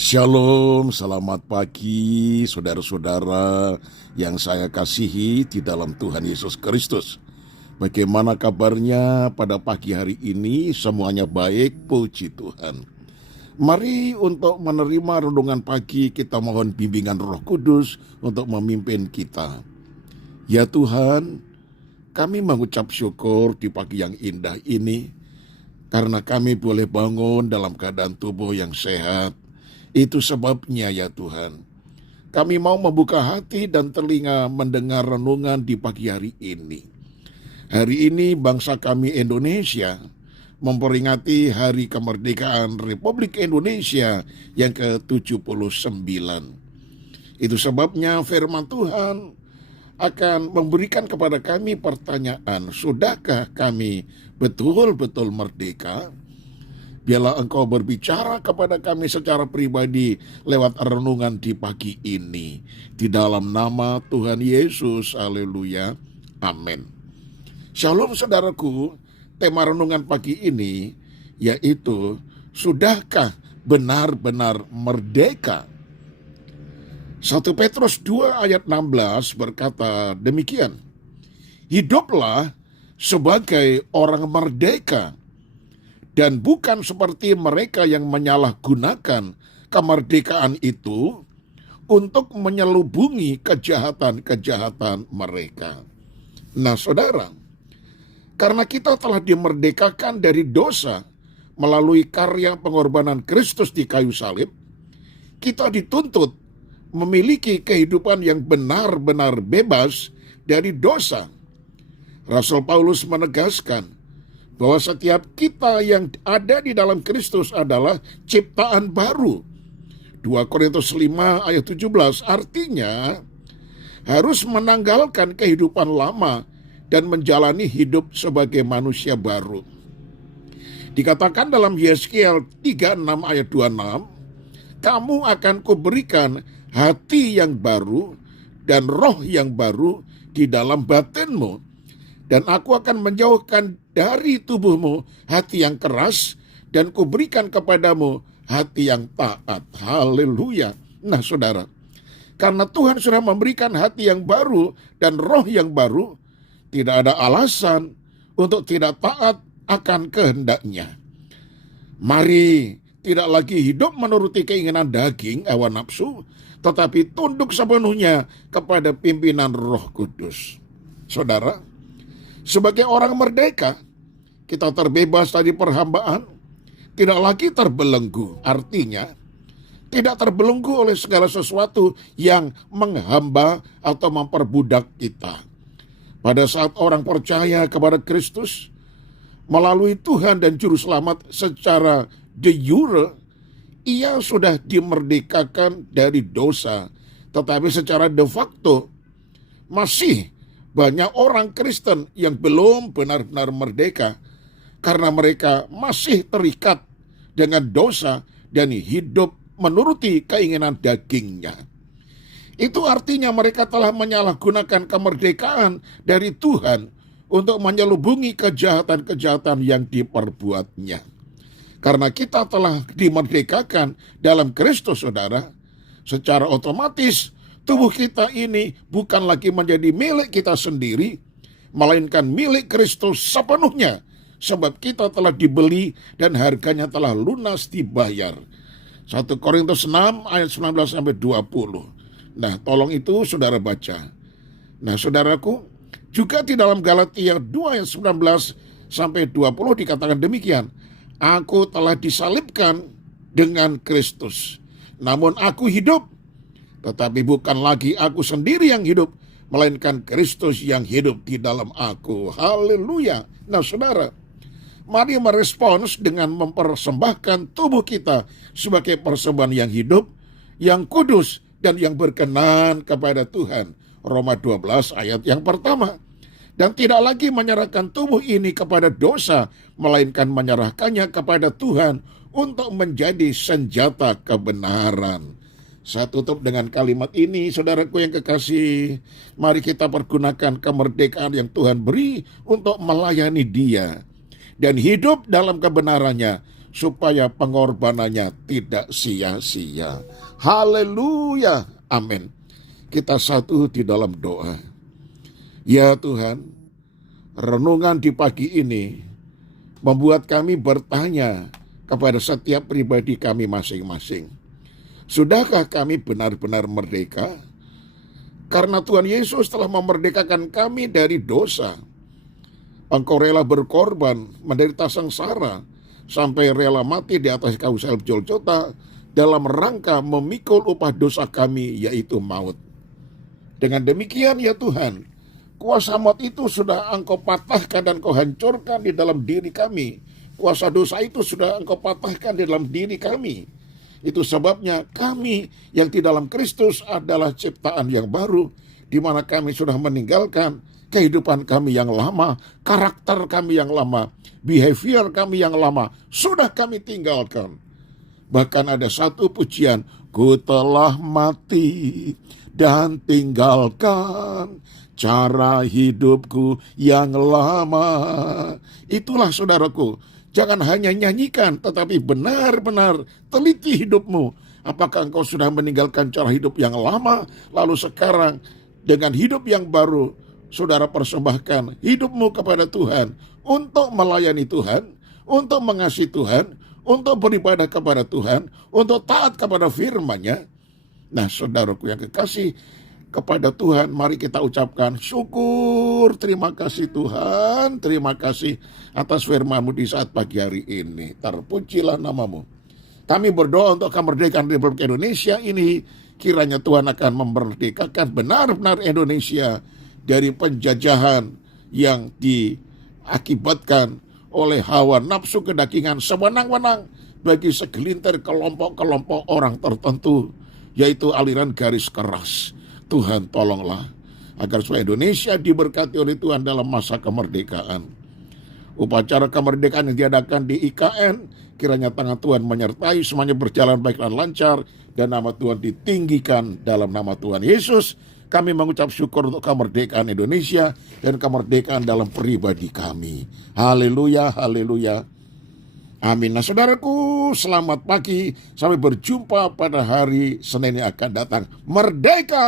Shalom, selamat pagi saudara-saudara yang saya kasihi di dalam Tuhan Yesus Kristus. Bagaimana kabarnya pada pagi hari ini? Semuanya baik, puji Tuhan. Mari untuk menerima renungan pagi kita mohon bimbingan Roh Kudus untuk memimpin kita. Ya Tuhan, kami mengucap syukur di pagi yang indah ini karena kami boleh bangun dalam keadaan tubuh yang sehat. Itu sebabnya ya Tuhan, kami mau membuka hati dan telinga mendengar renungan di pagi hari ini. Hari ini bangsa kami Indonesia memperingati Hari Kemerdekaan Republik Indonesia yang ke-79. Itu sebabnya firman Tuhan akan memberikan kepada kami pertanyaan, sudahkah kami betul-betul merdeka? Biarlah Engkau berbicara kepada kami secara pribadi lewat renungan di pagi ini. Di dalam nama Tuhan Yesus, haleluya, amin. Shalom saudaraku, tema renungan pagi ini yaitu, sudahkah benar-benar merdeka? 1 Petrus 2 ayat 16 berkata demikian, hiduplah sebagai orang merdeka, dan bukan seperti mereka yang menyalahgunakan kemerdekaan itu untuk menyelubungi kejahatan-kejahatan mereka. Nah saudara, karena kita telah dimerdekakan dari dosa melalui karya pengorbanan Kristus di kayu salib, kita dituntut memiliki kehidupan yang benar-benar bebas dari dosa. Rasul Paulus menegaskan bahwa setiap kita yang ada di dalam Kristus adalah ciptaan baru. 2 Korintus 5 ayat 17 artinya harus menanggalkan kehidupan lama dan menjalani hidup sebagai manusia baru. Dikatakan dalam Yeskiel 36 ayat 26, kamu akan kuberikan hati yang baru dan roh yang baru di dalam batinmu, dan aku akan menjauhkan dari tubuhmu hati yang keras, dan kuberikan kepadamu hati yang taat. Haleluya. Nah saudara, karena Tuhan sudah memberikan hati yang baru dan roh yang baru, tidak ada alasan untuk tidak taat akan kehendaknya. Mari tidak lagi hidup menuruti keinginan daging, hawa nafsu, tetapi tunduk sepenuhnya kepada pimpinan Roh Kudus. Saudara, sebagai orang merdeka, kita terbebas dari perhambaan, tidak lagi terbelenggu. Artinya, tidak terbelenggu oleh segala sesuatu yang menghamba atau memperbudak kita. Pada saat orang percaya kepada Kristus, melalui Tuhan dan Juru Selamat secara de jure, ia sudah dimerdekakan dari dosa. Tetapi secara de facto, masih banyak orang Kristen yang belum benar-benar merdeka karena mereka masih terikat dengan dosa dan hidup menuruti keinginan dagingnya. Itu artinya mereka telah menyalahgunakan kemerdekaan dari Tuhan untuk menyelubungi kejahatan-kejahatan yang diperbuatnya. Karena kita telah dimerdekakan dalam Kristus, saudara, secara otomatis tubuh kita ini bukan lagi menjadi milik kita sendiri, melainkan milik Kristus sepenuhnya, sebab kita telah dibeli dan harganya telah lunas dibayar. 1 Korintus 6 ayat 19-20. Nah, tolong itu saudara baca. Nah, saudaraku, juga di dalam Galatia 2 ayat 19-20 dikatakan demikian, aku telah disalibkan dengan Kristus, namun aku hidup, tetapi bukan lagi aku sendiri yang hidup, melainkan Kristus yang hidup di dalam aku. Haleluya. Nah saudara, mari merespons dengan mempersembahkan tubuh kita sebagai persembahan yang hidup, yang kudus, dan yang berkenan kepada Tuhan. Roma 12 ayat yang pertama. Dan tidak lagi menyerahkan tubuh ini kepada dosa, melainkan menyerahkannya kepada Tuhan untuk menjadi senjata kebenaran. Saya tutup dengan kalimat ini, saudaraku yang kekasih. Mari kita pergunakan kemerdekaan yang Tuhan beri untuk melayani Dia dan hidup dalam kebenarannya, supaya pengorbanannya tidak sia-sia. Haleluya, amin. Kita satu di dalam doa. Ya Tuhan, renungan di pagi ini membuat kami bertanya kepada setiap pribadi kami masing-masing. Sudahkah kami benar-benar merdeka? Karena Tuhan Yesus telah memerdekakan kami dari dosa. Engkau rela berkorban, menderita sengsara, sampai rela mati di atas kayu salib Golgota dalam rangka memikul upah dosa kami, yaitu maut. Dengan demikian ya Tuhan, kuasa maut itu sudah Engkau patahkan dan Engkau hancurkan di dalam diri kami. Kuasa dosa itu sudah Engkau patahkan di dalam diri kami. Itu sebabnya kami yang di dalam Kristus adalah ciptaan yang baru, di mana kami sudah meninggalkan kehidupan kami yang lama, karakter kami yang lama, behavior kami yang lama, sudah kami tinggalkan. Bahkan ada satu pujian, ku telah mati dan tinggalkan cara hidupku yang lama. Itulah saudaraku, jangan hanya nyanyikan, tetapi benar-benar teliti hidupmu. Apakah engkau sudah meninggalkan cara hidup yang lama, lalu sekarang dengan hidup yang baru, saudara persembahkan hidupmu kepada Tuhan untuk melayani Tuhan, untuk mengasihi Tuhan, untuk beribadah kepada Tuhan, untuk taat kepada firman-Nya. Nah, saudaraku yang kekasih kepada Tuhan, mari kita ucapkan syukur, terima kasih Tuhan, terima kasih atas firman-Mu di saat pagi hari ini. Terpujilah nama-Mu. Kami berdoa untuk kemerdekaan Republik Indonesia ini, kiranya Tuhan akan memerdekakan benar-benar Indonesia dari penjajahan yang diakibatkan oleh hawa nafsu kedagingan sewenang-wenang bagi segelintir kelompok-kelompok orang tertentu, yaitu aliran garis keras. Tuhan tolonglah agar supaya Indonesia diberkati oleh Tuhan dalam masa kemerdekaan. Upacara kemerdekaan yang diadakan di IKN, kiranya tangan Tuhan menyertai, semuanya berjalan baik dan lancar, dan nama Tuhan ditinggikan dalam nama Tuhan Yesus. Kami mengucap syukur untuk kemerdekaan Indonesia dan kemerdekaan dalam pribadi kami. Haleluya, haleluya. Amin. Nah saudaraku, selamat pagi. Sampai berjumpa pada hari Senin yang akan datang. Merdeka!